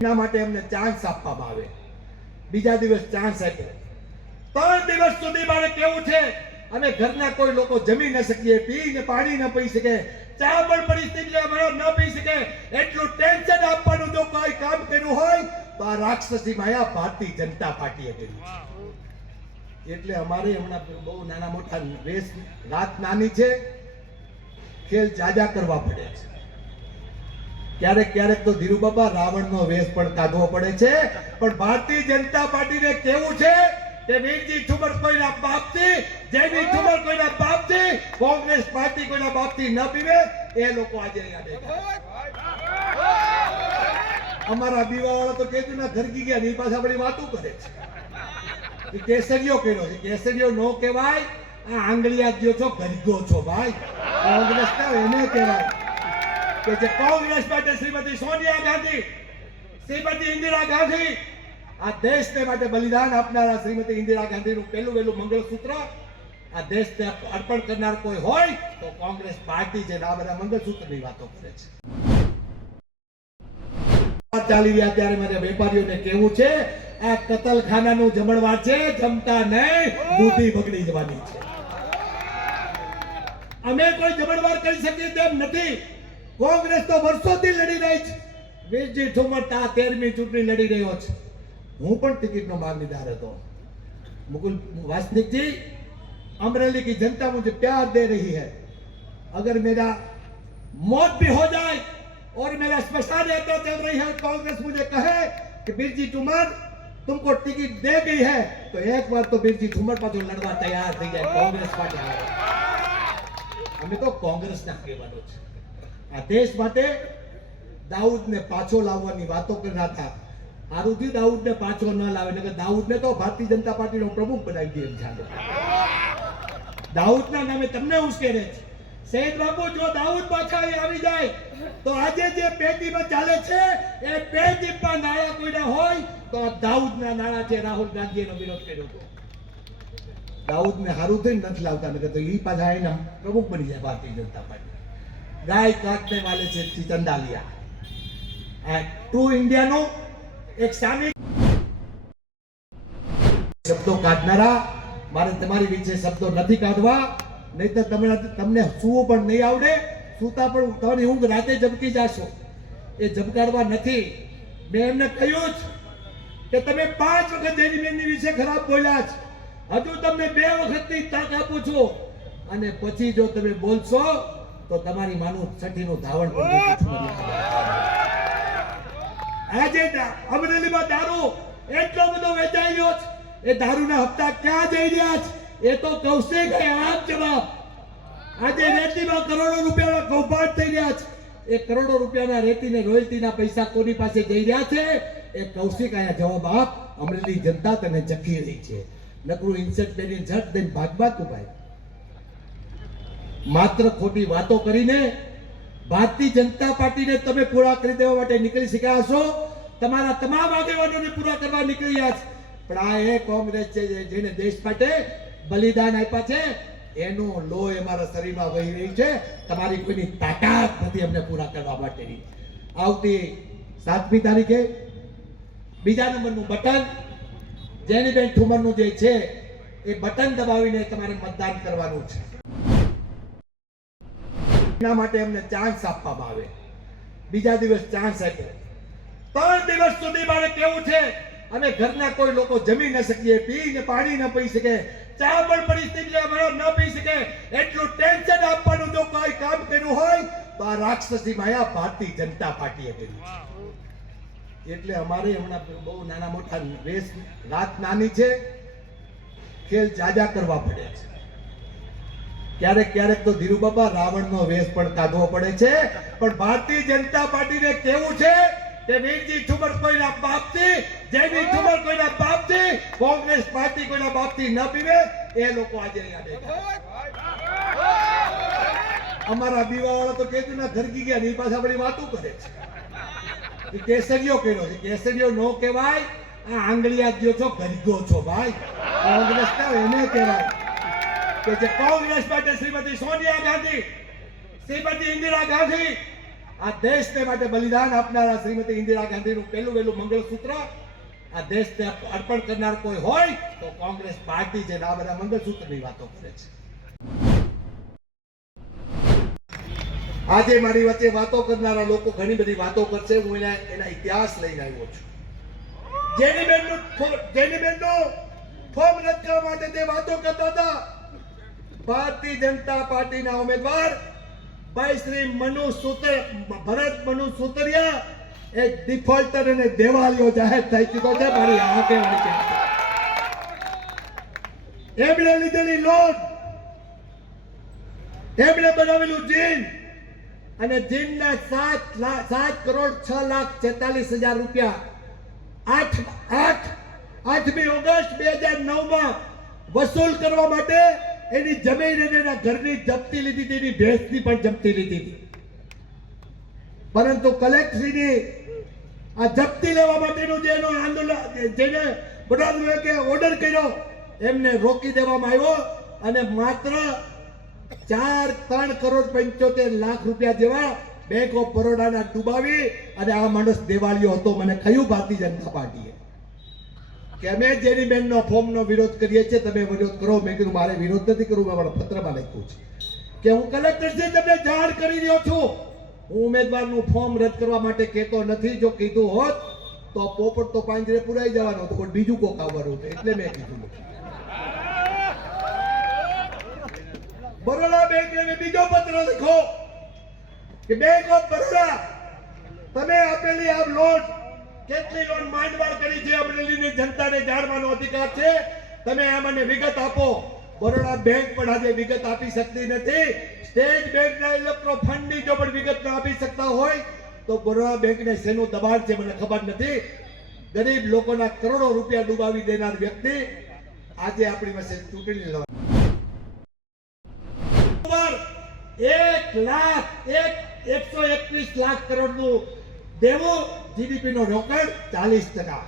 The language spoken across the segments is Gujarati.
એના માટે એમને ચાન્સ આપવામાં આવે. બીજા દિવસ ચાન્સ આપ્યો. 3 દિવસ સુધી મારે કેવું છે અમે ઘરના કોઈ લોકો જમી ન શકીએ, પીને પાણી ન પી શકે, ચા પણ પરિસ્થિતિમાં ન પી શકે, એટલું ટેન્શન આપવાનું જો કોઈ કામ કર્યું હોય તો આ રાક્ષસી માયા ભારતીય જનતા પાર્ટીએ કર્યું છે. એટલે અમારે હમણાં બહુ નાના મોટા વેશ, રાત નાની છે, ખેલ જાજા કરવા પડે છે. ક્યારેક ક્યારેક તો ધીરુ બાબા રાવણનો વેશ પણ કાઢવો પડે છે. પણ ભારતીય જનતા પાર્ટીને કેવું છે કે વીરજી ઠુમર કોઈના બાપથી, જયવી ઠુમર કોઈના બાપથી, કોંગ્રેસ પાર્ટી કોઈના બાપથી ન પીવે. એ લોકો આજે અહીંયા બેઠા. અમારા બીવાવાળા તો કેતું ના ઘરકી ગયા, ની પાસે આપણી વાતો કરે છે. કેસરીઓ કર્યો છે. કેસરીઓ નો કહેવાય, આ આંગળિયા ગયો છો, ગરગો છો ભાઈ. કોંગ્રેસ ના એને કહેવાય કે જે કોંગ્રેસ માટે શ્રીમતી સોનિયા ગાંધી, શ્રીમતી ઇન્દિરા ગાંધી, આ દેશને માટે બલિદાન આપનારા શ્રીમતી ઇન્દિરા ગાંધીનું પહેલું વહેલું મંગળસૂત્ર આ દેશને અર્પણ કરનાર કોઈ હોય તો કોંગ્રેસ પાર્ટી છે. આ બધા મંગળસૂત્રની વાતો કરે છે. ચાલી રહ્યા ત્યારે મારે વેપારીઓને કેવું છે, આ કતલખાનાનું જમણવાર છે, જમતા નહીં, બુદ્ધિ બગડી જવાની છે. અમે કોઈ જમણવાર કરી શકીએ તેમ નથી. કોંગ્રેસ તો વર્ષોથી લડી રહી છે. વીરજી ઠુમર 13મી ચૂંટણી લડી રહ્યો છે. હું પણ ટિકિટનો માગણીદાર હતો. मुकुल वासनिक जी, अमरेली की जनता मुझे प्यार दे रही है. अगर मेरा मौत भी हो जाए और मेरा स्मशान यात्रा चल रही है, कांग्रेस मुझे कहे कि बिरजी ठुमर तुमको टिकट दे गई है, तो एक बार तो बिरजी ठुमर पर जो लड़वा तैयार થઈ જાય कांग्रेस पार्टी. અમે તો કોંગ્રેસના કહેવાનો છે. આ દેશ માટે દાઉદને પાછો લાવવાની વાતો કરતા હતા. આરુથી દાઉદને પાછો ન લાવે, નકર દાઉદને તો ભારતીય જનતા પાર્ટીનો પ્રમુખ બનાવી દે એમ છે. દાઉદના નામે તમને ઉશ્કેરે છે. શહીદ બાપુ, જો દાઉદ પાછા આવી જાય તો આજે જે પેટીમાં ચાલે છે એ પેટીમાં નાણા કોઈના હોય તો આ દાઉદના નાણા છે. રાહુલ ગાંધીનો વિરોધ કર્યો હતો. દાઉદને હારું થઈને નથી લાવતા, નકર તો એ પાછા એના પ્રમુખ બની જાય ભારતીય જનતા પાર્ટી. ગાય કાટને વાલે છે ચંદાલિયા. આ ટ્રુ ઇન્ડિયાનો એક સામી શબ્દો કાઢનારા, મારે તમારી વિશે શબ્દો નથી કાઢવા, નહીં તો તમને સૂવું પણ નહીં આવડે, સૂતા પણ તમારી ઊંઘ રાતે ઝબકી જાશો. એ ઝબકાડવા નથી. મેં એમને કહ્યું જ કે તમે 5 વખત જેની વિશે ખરાબ બોલ્યા છે. હજુ તમને 2 વખતની તક આપું છું, અને પછી જો તમે બોલશો તો તમારી માનું છઠ્ઠીનું ધાવણ પણ. આજે અમરેલીમાં દારૂ એટલો બધો વેચાઈ રહ્યો છે, એ દારૂના હપ્તા ક્યાં જઈ રહ્યા છે એ તો કૌશિક આપ જવાબ. આજે રેતીમાં કરોડો રૂપિયાના કૌભાંડ થઈ રહ્યા છે. એ કરોડો રૂપિયાના રેતીને રોયલ્ટીના પૈસા કોની પાસે જઈ રહ્યા છે એ કૌશિક આયા જવાબ આપ. અમરેલી જનતા તને જખી રહી છે. નકરું ઇન્સેટ દેની ઝટ દઈને ભાગવા તું ભાઈ. માત્ર ખોટી વાતો કરીને ભારતીય જનતા પાર્ટીને તમે પૂરા કરી દેવા માટે નીકળી શક્યા છો. તમારા તમામ આગેવાનોને પૂરા કરવા નીકળી રહ્યા છે. પણ આ એ કોંગ્રેસ છે જેને દેશ માટે બલિદાન આપ્યા છે, એનો લોહી અમારા શરીરમાં વહી રહી છે. તમારી કોઈની તાકાત નથી અમને પૂરા કરવા માટેની. આવતી 7મી તારીખે બીજા નંબરનું બટન જેનીબેન ઠુમરનું જે છે એ બટન દબાવીને તમારે મતદાન કરવાનું છે. એના માટે એમને ચાન્સ આપવામાં આવે. બીજા દિવસ ચાન્સ આપ્યો. 3 દિવસ સુધી મારે કેવું છે અમે ઘરના કોઈ લોકો જમી ન શકીએ, પીને પાણી ન પી શકે, ચા પણ પરિસ્થિતિમાં ન પી શકે, એટલું ટેન્શન આપવાનું જો કોઈ કામ કર્યું હોય તો આ રાક્ષસી માયા ભારતીય જનતા પાર્ટીએ કર્યું છે. એટલે અમારે હમણાં બહુ નાના મોટા વેશ, રાત નાની છે, ખેલ જાજા કરવા પડે છે. ક્યારેક ક્યારેક તો ધીરુ બાબા રાવણનો વેશ પણ કાઢવો પડે છે. પણ ભારતીય જનતા પાર્ટીને કેવું છે કે વીરજી ઠુમર કોઈના બાપથી, જયવી ઠુમર કોઈના બાપથી, કોંગ્રેસ પાર્ટી કોઈના બાપથી ન પીવે. એ લોકો આજે અહીંયા બેઠા. અમારા બીવાવાળા તો કેતું ના ઘરકી ગયા, ની પાસે આપણી વાતો કરે છે. કેસરીઓ કર્યો છે. કેસરીઓ નો કહેવાય, આ આંગળિયા ગયો છો, ગરગો છો ભાઈ. કોંગ્રેસ ના એને કહેવાય કે જે કોંગ્રેસ માટે શ્રીમતી સોનિયા ગાંધી, શ્રીમતી ઇન્દિરા ગાંધી, આ દેશને માટે બલિદાન આપનારા શ્રીમતી ઇન્દિરા ગાંધીનું પહેલું વહેલું મંગળસૂત્ર આ દેશને અર્પણ કરનાર કોઈ હોય તો કોંગ્રેસ પાર્ટી છે. આ બધા મંગળસૂત્રની વાતો કરે છે. આજે મારી વચ્ચે વાતો કરનારા લોકો ઘણી બધી વાતો કરશે. હું એના ઇતિહાસ લઈને આવ્યો છું. જેનીબેનનું ફોર્મ રદ કરવા માટે તે વાતો કરતા હતા. ભારતીય જનતા પાર્ટીના ઉમેદવાર ભાઈ શ્રી ભરત મનુ સુતરિયા એક ડિફોલ્ટર અને દેવાલિયો જાહેર થઈ ચૂક્યો છે. મારી હાથે વાંચે એમણે લીધેલી લોન, એમણે બનાવેલું જીન અને જીનના 7,06,46,000 રૂપિયા 8મી ઓગસ્ટ 2009 વસૂલ કરવા માટે એની જમીન અને એના ઘરની જપ્તી લીધી હતી, એની ભેંસની પણ જપ્તી લીધી હતી. પરંતુ કલેક્ટરની આ જપ્તી લેવા માટેનું જેનો આંદોલન જેને વડાપ્રધાને કે ઓર્ડર કર્યો એમને રોકી દેવામાં આવ્યો અને માત્ર 3,75,00,000 રૂપિયા જેવા બેંક ઓફ બરોડાના ડૂબાવી અને આ માણસ દેવાળીઓ હતો. મને કહ્યું ભારતીય જનતા પાર્ટીએ કે અમે જેનીબેનનો ફોર્મનો વિરોધ કરીએ છીએ, તમે વિરોધ કરો. મેં કીધું મારે વિરોધ નથી કરવું. મેં મારા પત્રમાં લખ્યું છે કે હું કલેક્ટરશ્રી તમને જાણ કરી રહ્યો છું, હું ઉમેદવારનું ફોર્મ રદ કરવા માટે કહેતો નથી. જો કીધું હોત તો પોપટ તો પાંજરે પુરાઈ જવાનો હતો, કોઈ બીજું કોક આવવાનું હતું, એટલે મેં કીધું. બરોડા બેંકને બીજો પત્ર લખો કે બેંક ઓફ બરોડા તમે આપેલી આ લોન, કેટલી લોન માંડવાળ કરી છે, અમરેલીની જનતાને જાણવાનો અધિકાર છે. તમે આ મને વિગત આપો. બરોડા બેંક પણ આજે વિગત આપી શકતી નથી. સ્ટેટ બેંકના ઇલેક્ટ્રો ફંડની જો પણ વિગત ના આપી શકતા હોય તો બરોડા બેંકને શેનું દબાણ છે મને ખબર નથી. ગરીબ લોકોના કરોડો રૂપિયા ડૂબાવી દેનાર વ્યક્તિ આજે આપણી પાસે ચૂંટણી લડવા 1,21 લાખ કરોડનું દેવું, જીડીપી નો રોકડ 40%.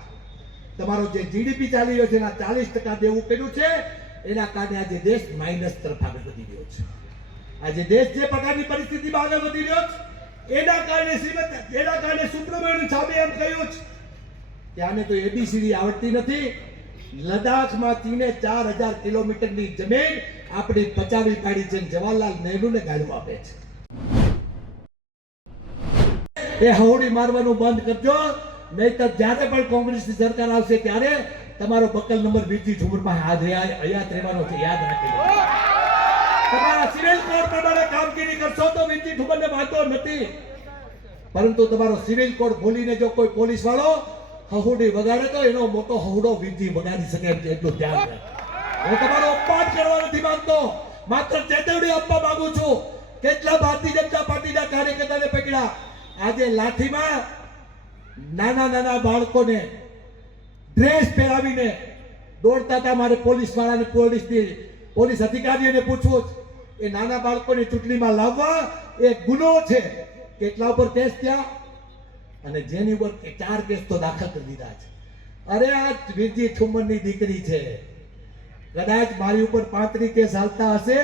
તમારો જે જીડીપી ચાલી રહ્યો છે એના 40% દેવું કર્યું છે. એના કારણે આજે દેશ માઇનસ તરફ આગળ વધી રહ્યો છે. આજે દેશ જે પ્રકારની પરિસ્થિતિમાં આગળ વધી રહ્યો છે એના કારણે સુબ્રમણ્યમ સાહેબે એમ કહ્યું છે કે આને તો એબીસીડી આવડતી નથી. લદ્દાખમાંથી 4,000 કિલોમીટરની જમીન આપણી પચાવી પાડી છે. જવાહરલાલ નહેરુને ગાળો આપે છે. એ હવડી મારવાનું બંધ કરજો, નહીતર જ્યારે પણ કોંગ્રેસની સરકાર આવશે ત્યારે તમારો બકલ નંબર વીરજી ઠુમરમાં હયાત રહેવાનો છે. યાદ રાખી લો. તમારા સિવિલ કોડ પ્રમાણે કામગીરી કરશો તો વીરજી ઠુમરને વાંધો નથી, પરંતુ તમારો સિવિલ કોડ ભૂલીને જો કોઈ પોલીસ વાળો હહુડી વગાડે તો એનો મોટો હહુડો વીરજી વગાડી શકે એમ છે. એટલું ધ્યાન રાખો. હું તમારો અપમાન કરવા નથી માંગતો, માત્ર ચેતવણી આપવા માંગુ છું. કેટલા ભારતીય જનતા પાર્ટીના કાર્યકર્તાને પકડ્યા. આજે લાઠીમાં નાના બાળકોને ડ્રેસ પહેરાવીને દોડતા હતા. મારે પોલીસ વાળાને પોલીસ અધિકારીઓને પૂછવું એ નાના બાળકોને ચૂંટણીમાં લાવવા એ ગુનો છે. કેટલા ઉપર કેસ થયા અને જેની ઉપર 4 કેસ તો દાખલ કરી દીધા છે. અરે આ વીરજી ઠુમરની દીકરી છે. કદાચ મારી ઉપર 35 કેસ હાલતા હશે,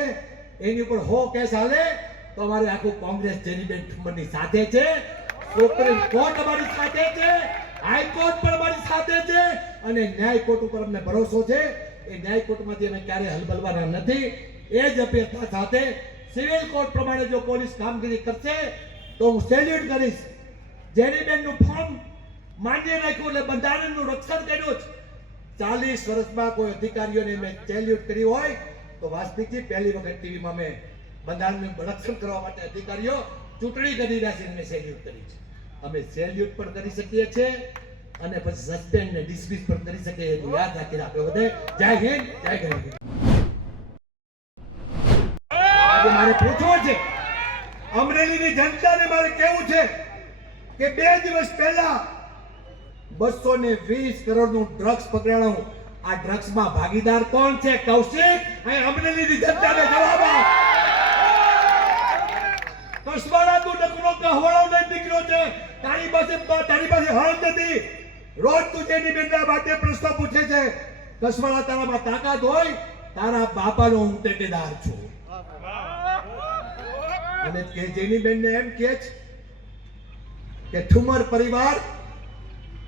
એની ઉપર 100 કેસ હાલે તો અમારે આખું કોંગ્રેસ જેનીબેન ઠુમરની સાથે છે. સુપ્રીમ કોર્ટ અમારી સાથે છે, હાઈકોર્ટ પણ અમારી સાથે છે અને ન્યાય કોર્ટ ઉપર અમને ભરોસો છે. એ ન્યાય કોર્ટમાંથી અમે ક્યારે હલબલવાના નથી. એ જ અપેક્ષા સાથે સિવિલ કોર્ટ પ્રમાણે જો પોલીસ કામગીરી કરશે તો હું સેલ્યુટ કરીશ. જેનીબેનનું ફોર્મ માન્ય રાખ્યું એટલે બંધારણનું રક્ષણ કર્યું છે. 40 વર્ષમાં કોઈ અધિકારીઓને મેં સેલ્યુટ કરી હોય તો વાસ્તવિકથી પહેલી વખત ટીવીમાં મેં બંધારણનું રક્ષણ કરવા માટે અધિકારીઓ ચૂંટણી કરી રહ્યા છે મેં સેલ્યુટ કરી છે. અમે સેલ્યુટ પણ કરી શકીએ છીએ અને પછી સસ્પેન્ડ ને ડિસમિસ પણ કરી શકીએ. એ યાદ રાખીને આપણે બધે જય હિન્દ, જય ગરવી. આજે મારે પૂછવું છે, અમરેલીની જનતાને મારે કહેવું છે કે 2 દિવસ પહેલા 220 કરોડનું ડ્રગ્સ પકડાયું. આ ડ્રગ્સમાં ભાગીદાર કોણ છે? કૌશિક. અહીં અમરેલીની જનતાને જવાબ આપ. કસબાડા તું નકરો કહવાળો લઈ નીકળ્યો છે. તારી પાસે હળ નથી. રોજ તું જેનીબેનના માટે પ્રશ્ન પૂછે છે. કસબાડા તારામાં તાકાત હોય, તારા બાપાનો હું ટેકેદાર છું. અને કે જેનીબેનને એમ કહે છે કે ઠુમર પરિવાર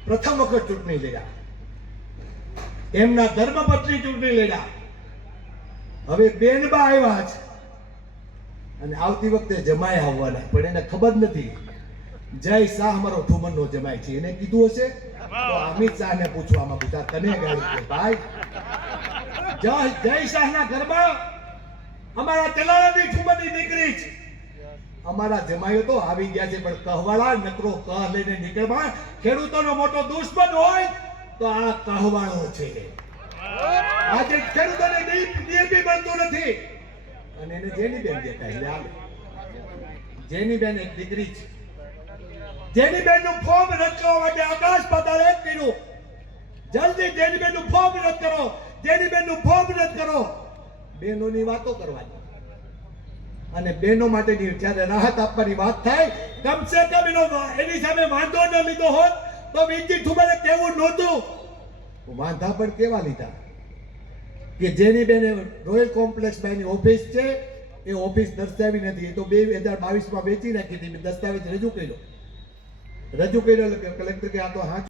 પ્રથમ વખત ચૂંટણી લડ્યા, એમના ધર્મપત્ની ચૂંટણી લડ્યા. હવે બેનબા આવ્યા છે અને આવતી વખતે જમાઈ આવવાના, પણ એને ખબર નથી જય શાહ અમારો ઠુમરનો જમાઈ છે. એને કીધું હશે તો અમિત શાહને પૂછવામાં પૂછા તને ગાડી કે ભાઈ જય શાહના ઘરમાં અમારા ચલાણાની ઠુમરની દીકરી છે. અમારા જમાઈઓ તો આવી ગયા છે, પણ કહવાળા નકરો કહ લઈને નીકળવા. ખેડૂતોનો મોટો દુશ્મન હોય તો આ કહવાળો છે. આજે ખેડૂતોને ડીએપી મળતું નથી અને એને જેની બેન દેખાય આવે. જેની બેન એક દીકરી છે, જેની બેન નું ફોર્મ રદ કરવા માટે આકાશ પાતાળ એક કર્યું. જલ્દી જેની બેન નું ફોર્મ રદ કરો, જેની બેન નું ફોર્મ રદ કરો. બહેનોની વાતો કરવાની અને બહેનો માટેની જ્યારે રાહત આપવાની વાત થાય, કમસે કમ એની સામે વાંધો ન લીધો હોત તો બીજી ઠુમરે કેવું નહોતું. વાંધા પણ કેવા લીધા કે જેની બેને રોયલ કોમ્પ્લેક્સમાં એની ઓફિસ છે, એ ઓફિસ દર્શાવી નથી. એ તો 2022માં વેચી નાખી હતી. દસ્તાવેજ રજૂ કર્યો એટલે કલેક્ટર કે આ તો હા